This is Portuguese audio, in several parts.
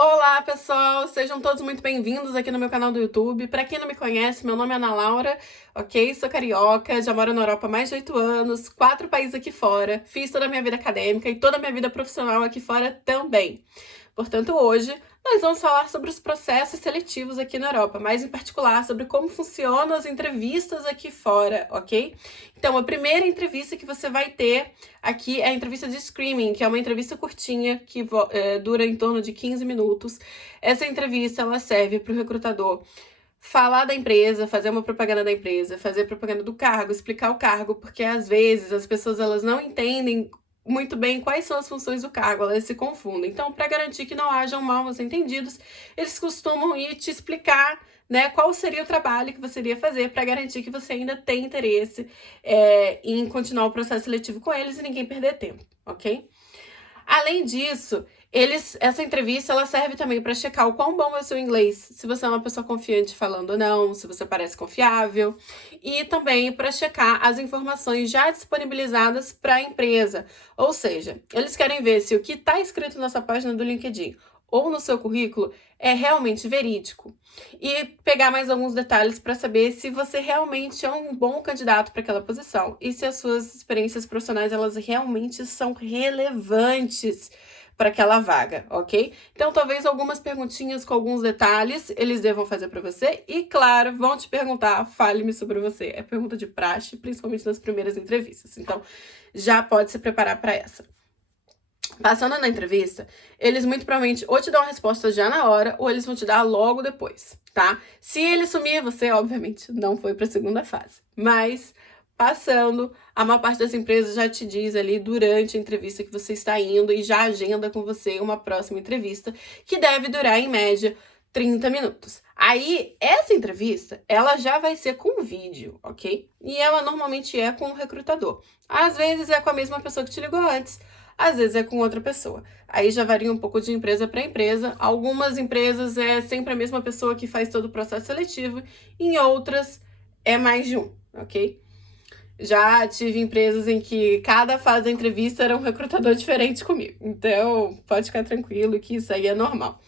Olá, pessoal! Sejam todos muito bem-vindos aqui no meu canal do YouTube. Para quem não me conhece, meu nome é Ana Laura, ok? Sou carioca, já moro na Europa há mais de 8 anos, 4 países aqui fora, fiz toda a minha vida acadêmica e toda a minha vida profissional aqui fora também. Portanto, hoje nós vamos falar sobre os processos seletivos aqui na Europa, mais em particular sobre como funcionam as entrevistas aqui fora, ok? Então, a primeira entrevista que você vai ter aqui é a entrevista de screening, que é uma entrevista curtinha que dura em torno de 15 minutos. Essa entrevista ela serve para o recrutador falar da empresa, fazer uma propaganda da empresa, fazer propaganda do cargo, explicar o cargo, porque às vezes as pessoas elas não entendem muito bem quais são as funções do cargo, elas se confundem. Então, para garantir que não hajam mal entendidos, eles costumam ir te explicar, né, qual seria o trabalho que você iria fazer para garantir que você ainda tem interesse em continuar o processo seletivo com eles e ninguém perder tempo, ok? Além disso, essa entrevista ela serve também para checar o quão bom é o seu inglês, se você é uma pessoa confiante falando ou não, se você parece confiável, e também para checar as informações já disponibilizadas para a empresa. Ou seja, eles querem ver se o que está escrito nessa página do LinkedIn ou no seu currículo é realmente verídico. E pegar mais alguns detalhes para saber se você realmente é um bom candidato para aquela posição e se as suas experiências profissionais elas realmente são relevantes para aquela vaga, ok? Então, talvez algumas perguntinhas com alguns detalhes eles devam fazer para você e, claro, vão te perguntar, fale-me sobre você. É pergunta de praxe, principalmente nas primeiras entrevistas. Então, já pode se preparar para essa. Passando na entrevista, eles muito provavelmente ou te dão a resposta já na hora, ou eles vão te dar logo depois, tá? Se ele sumir, você, obviamente, não foi para a segunda fase. Mas, passando, a maior parte das empresas já te diz ali durante a entrevista que você está indo e já agenda com você uma próxima entrevista, que deve durar, em média, 30 minutos. Aí, essa entrevista, ela já vai ser com vídeo, ok? E ela normalmente é com o recrutador. Às vezes é com a mesma pessoa que te ligou antes, às vezes é com outra pessoa. Aí já varia um pouco de empresa para empresa. Algumas empresas é sempre a mesma pessoa que faz todo o processo seletivo, em outras é mais de um, ok? Já tive empresas em que cada fase da entrevista era um recrutador diferente comigo. Então, pode ficar tranquilo que isso aí é normal.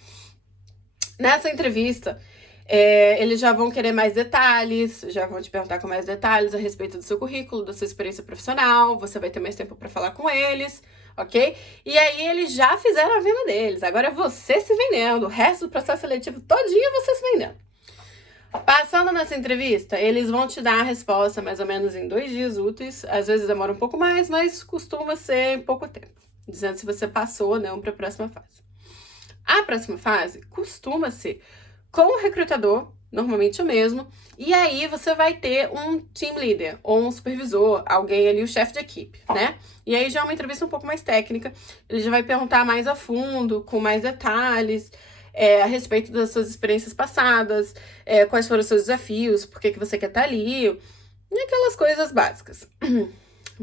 Nessa entrevista, eles já vão querer mais detalhes, já vão te perguntar com mais detalhes a respeito do seu currículo, da sua experiência profissional, você vai ter mais tempo para falar com eles, ok? E aí eles já fizeram a venda deles, agora é você se vendendo, o resto do processo seletivo todinho é você se vendendo. Passando nessa entrevista, eles vão te dar a resposta mais ou menos em 2 dias úteis, às vezes demora um pouco mais, mas costuma ser em pouco tempo, dizendo se você passou ou não para a próxima fase. A próxima fase costuma ser com o recrutador, normalmente o mesmo, e aí você vai ter um team leader ou um supervisor, alguém ali, o chefe de equipe, né? E aí já é uma entrevista um pouco mais técnica, ele já vai perguntar mais a fundo, com mais detalhes, a respeito das suas experiências passadas, quais foram os seus desafios, por que você quer estar ali, e aquelas coisas básicas.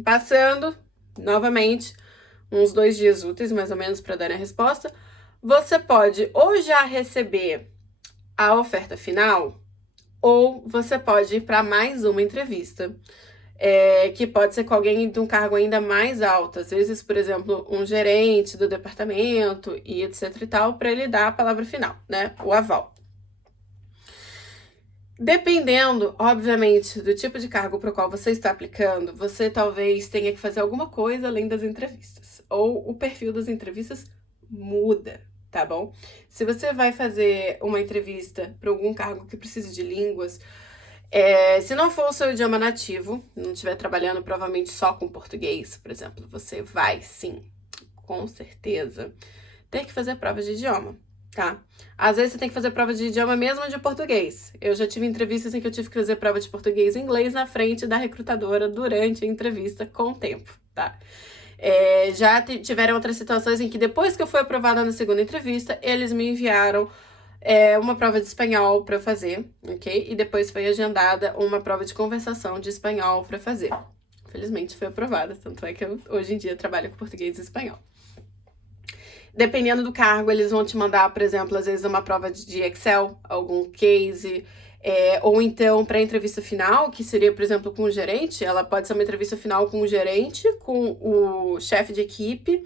Passando, novamente, uns 2 dias úteis, mais ou menos, para dar a resposta, você pode ou já receber a oferta final, ou você pode ir para mais uma entrevista, que pode ser com alguém de um cargo ainda mais alto, às vezes, por exemplo, um gerente do departamento e etc e tal, para ele dar a palavra final, né, o aval. Dependendo, obviamente, do tipo de cargo para o qual você está aplicando, você talvez tenha que fazer alguma coisa além das entrevistas, ou o perfil das entrevistas muda, tá bom? Se você vai fazer uma entrevista para algum cargo que precise de línguas, se não for o seu idioma nativo, não estiver trabalhando provavelmente só com português, por exemplo, você vai sim, com certeza, ter que fazer provas de idioma, tá? Às vezes você tem que fazer prova de idioma mesmo de português. Eu já tive entrevistas em que eu tive que fazer prova de português e inglês na frente da recrutadora durante a entrevista com o tempo, tá? Já tiveram outras situações em que depois que eu fui aprovada na segunda entrevista, eles me enviaram uma prova de espanhol para fazer, ok? E depois foi agendada uma prova de conversação de espanhol para fazer. Felizmente foi aprovada, tanto é que eu hoje em dia trabalho com português e espanhol. Dependendo do cargo, eles vão te mandar, por exemplo, às vezes uma prova de Excel, algum case, ou então para a entrevista final, que seria, por exemplo, com o gerente, ela pode ser uma entrevista final com o gerente, com o chefe de equipe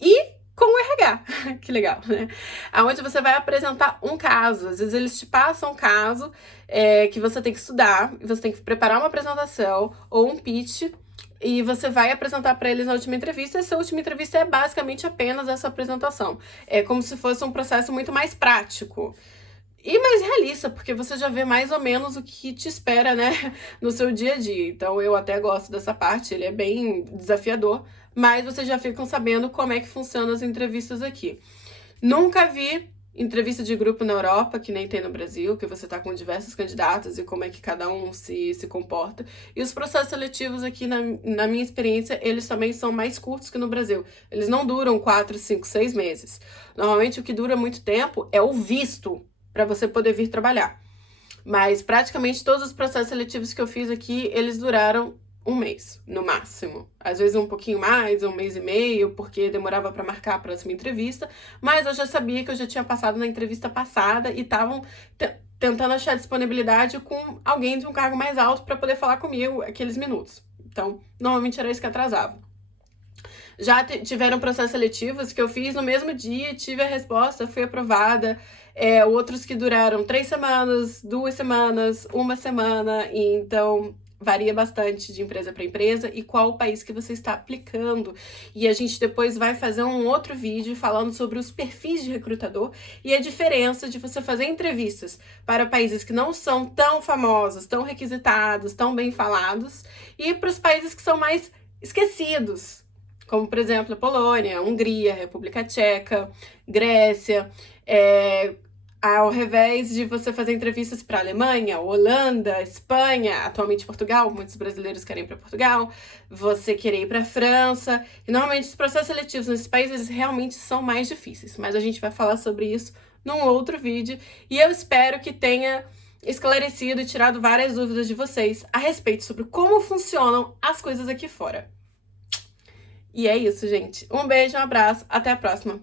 e com o RH. Que legal, né? Onde você vai apresentar um caso. Às vezes eles te passam um caso que você tem que estudar, você tem que preparar uma apresentação ou um pitch, e você vai apresentar para eles na última entrevista. Essa última entrevista é basicamente apenas essa apresentação. É como se fosse um processo muito mais prático e mais realista, porque você já vê mais ou menos o que te espera, né, no seu dia a dia. Então eu até gosto dessa parte, ele é bem desafiador, mas vocês já ficam sabendo como é que funcionam as entrevistas aqui. Nunca vi entrevista de grupo na Europa, que nem tem no Brasil, que você tá com diversos candidatos e como é que cada um se comporta. E os processos seletivos aqui, na minha experiência, eles também são mais curtos que no Brasil. Eles não duram 4, 5, 6 meses. Normalmente o que dura muito tempo é o visto para você poder vir trabalhar. Mas praticamente todos os processos seletivos que eu fiz aqui, eles duraram um mês, no máximo. Às vezes um pouquinho mais, um mês e meio, porque demorava para marcar a próxima entrevista, mas eu já sabia que eu já tinha passado na entrevista passada e estavam tentando achar disponibilidade com alguém de um cargo mais alto para poder falar comigo aqueles minutos. Então, normalmente era isso que atrasava. Já tiveram processos seletivos que eu fiz no mesmo dia, tive a resposta, fui aprovada. Outros que duraram 3 semanas, 2 semanas, 1 semana. E então varia bastante de empresa para empresa e qual o país que você está aplicando. E a gente depois vai fazer um outro vídeo falando sobre os perfis de recrutador e a diferença de você fazer entrevistas para países que não são tão famosos, tão requisitados, tão bem falados, e para os países que são mais esquecidos, como, por exemplo, a Polônia, a Hungria, a República Tcheca, Grécia. Ao invés de você fazer entrevistas para a Alemanha, Holanda, Espanha, atualmente Portugal, muitos brasileiros querem ir para Portugal, você querer ir para a França. E normalmente os processos seletivos nesses países realmente são mais difíceis, mas a gente vai falar sobre isso num outro vídeo. E eu espero que tenha esclarecido e tirado várias dúvidas de vocês a respeito sobre como funcionam as coisas aqui fora. E é isso, gente. Um beijo, um abraço, até a próxima!